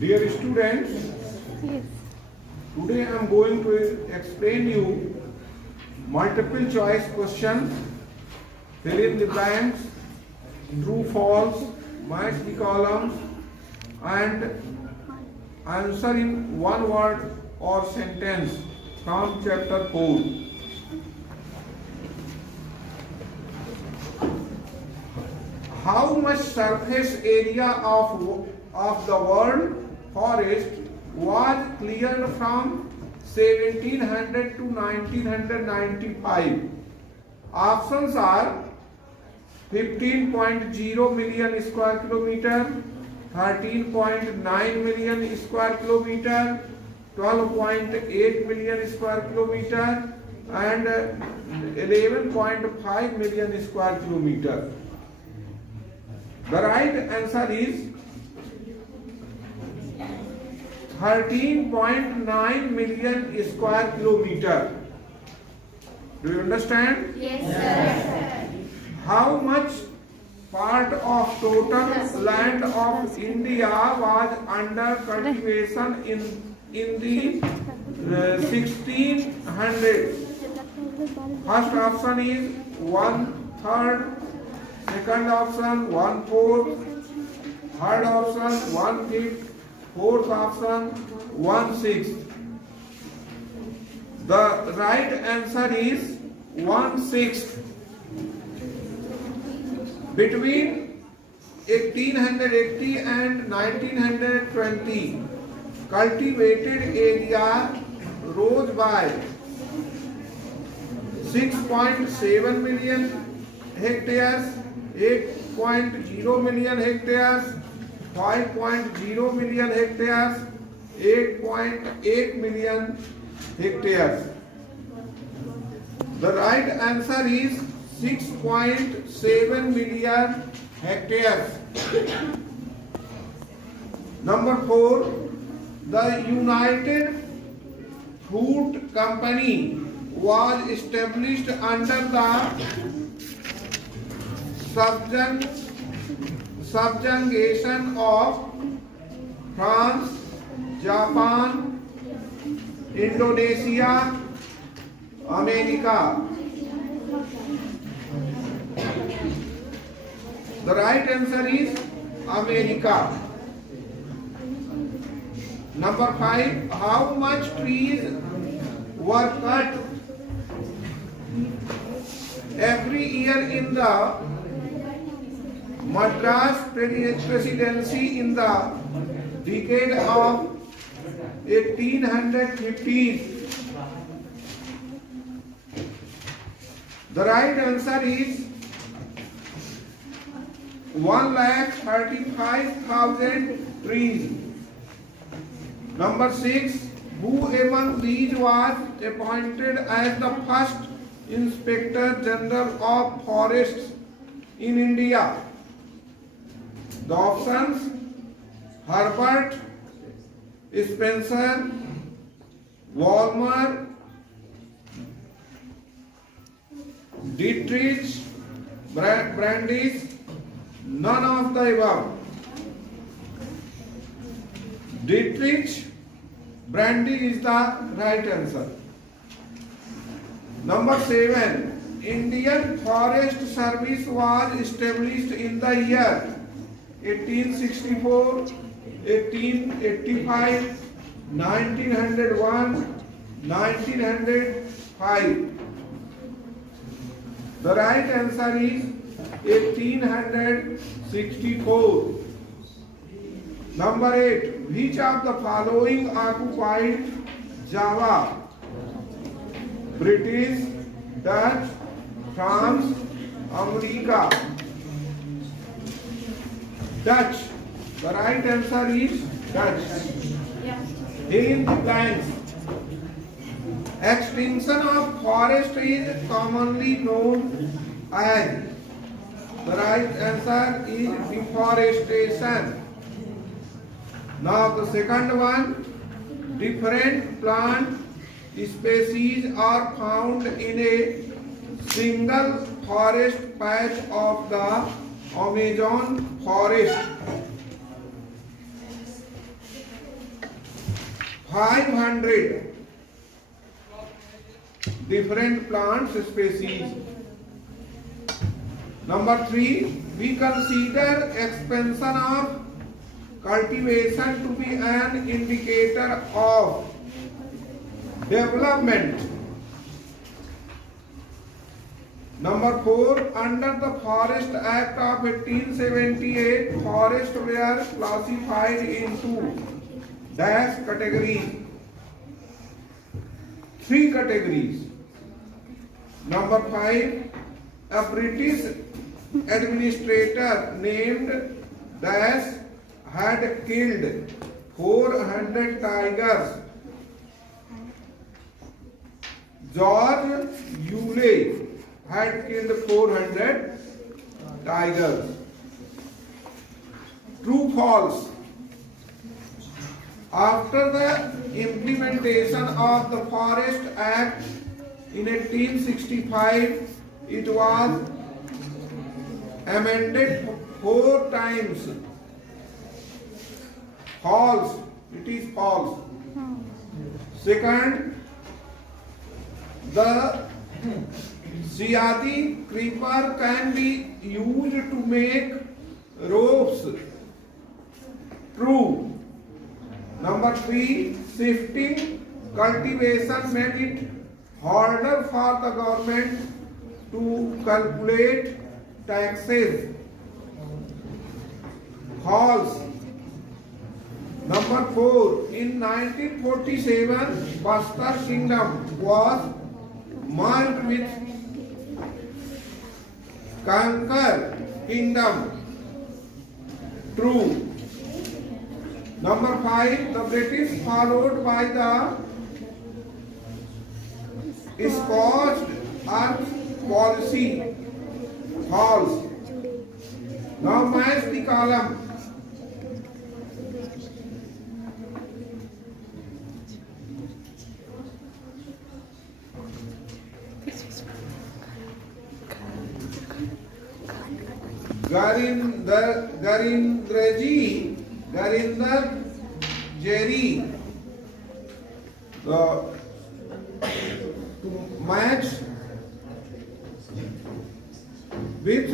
Dear students, Yes. today I am going to explain you multiple choice questions. Fill in the blanks, true, false, match the columns, and answer in one word or sentence from chapter 4. How much surface area of the world forest was cleared from 1700 to 1995? Options are 15.0 million square kilometer, 13.9 million square kilometer, 12.8 million square kilometer, and 11.5 million square kilometer. The right answer is 13.9 million square kilometer. Do you understand? Yes, sir. How much part of total land of India was under cultivation in the 1600s? First option is 1/3. Second option 1/4. Third option 1/5. Fourth option 1/6. The right answer is 1/6. Between 1880 and 1920, cultivated area rose by 6.7 million hectares, 8.0 million hectares, 5.0 million hectares, 8.8 million hectares. The right answer is 6.7 million hectares. Number 4, the United Fruit Company was established under the subjugation of France, Japan, Indonesia, America. The right answer is America. Number 5, how much trees were cut every year in the Madras Presidency in the decade of 1850s? The right answer is 1,35,000 trees. Number 6, who among these was appointed as the first Inspector General of Forests in India? The options: Herbert Spencer, Walmer, Dietrich Brandis, none of the above. Dietrich Brandis is the right answer. Number 7, Indian Forest Service was established in the year 1864, 1885, 1901, 1905. The right answer is 1864. Number 8, which of the following occupied Java? British, Dutch, France, America. Dutch. The right answer is Dutch. In the blanks. Extinction of forest is commonly known as. The right answer is deforestation. Now the second one, different plant species are found in a single forest patch of the Amazon forest. 500 different plant species. Number 3, we consider expansion of cultivation to be an indicator of development. Number 4, under the Forest Act of 1878, forests were classified into dash categories. 3 categories. Number 5, a British administrator named dash had killed 400 tigers. George Yulee had killed 400 tigers. True, false. After the implementation of the Forest Act in 1865, it was amended 4 times. False. It is false. Second, the Ziadi creeper can be used to make ropes. True. Number 3, shifting cultivation made it harder for the government to calculate taxes. False. Number 4, in 1947, Bastar Kingdom was merged with Kankar Kingdom. True. Number 5, the British followed by the scorched earth policy. False. Now match the column. Garinder Jerry. To match with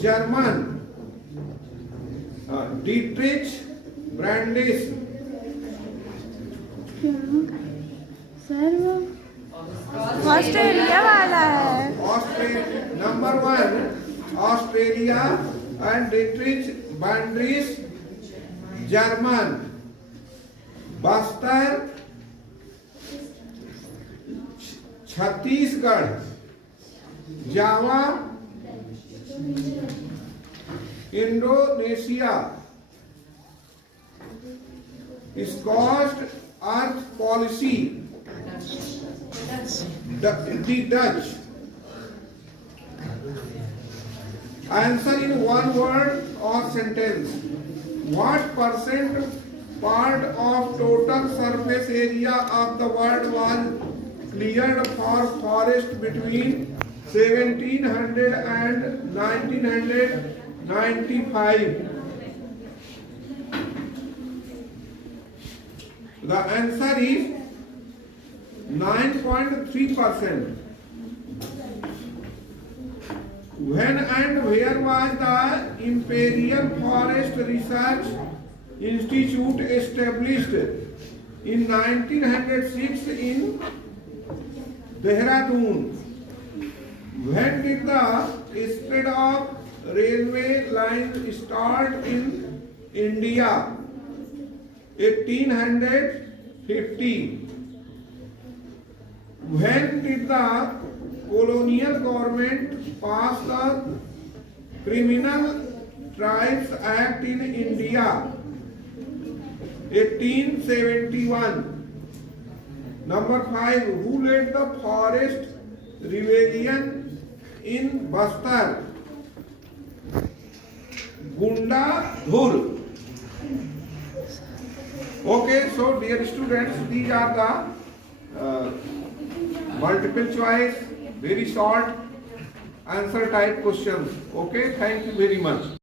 German, Dietrich Brandes. Sir वो Australia वाला है. Number 1, Australia and Dietrich Brandes, German. Bastar, Chhattisgarh. Java, Indonesia. Scorched earth policy, the Dutch. Answer in one word or sentence. What percent part of total surface area of the world was cleared for forest between 1700 and 1995? The answer is 9.3%. When and where was the Imperial Forest Research Institute established? In 1906 in Dehradun. When did the spread of railway lines start in India? 1850. When did the colonial government pass the Criminal Tribes Act in India? 1871. Number 5, who led the forest rebellion in Bastar? Gunda Dhur. Okay, so dear students, these are the multiple choice, very short answer type questions. Okay, thank you very much.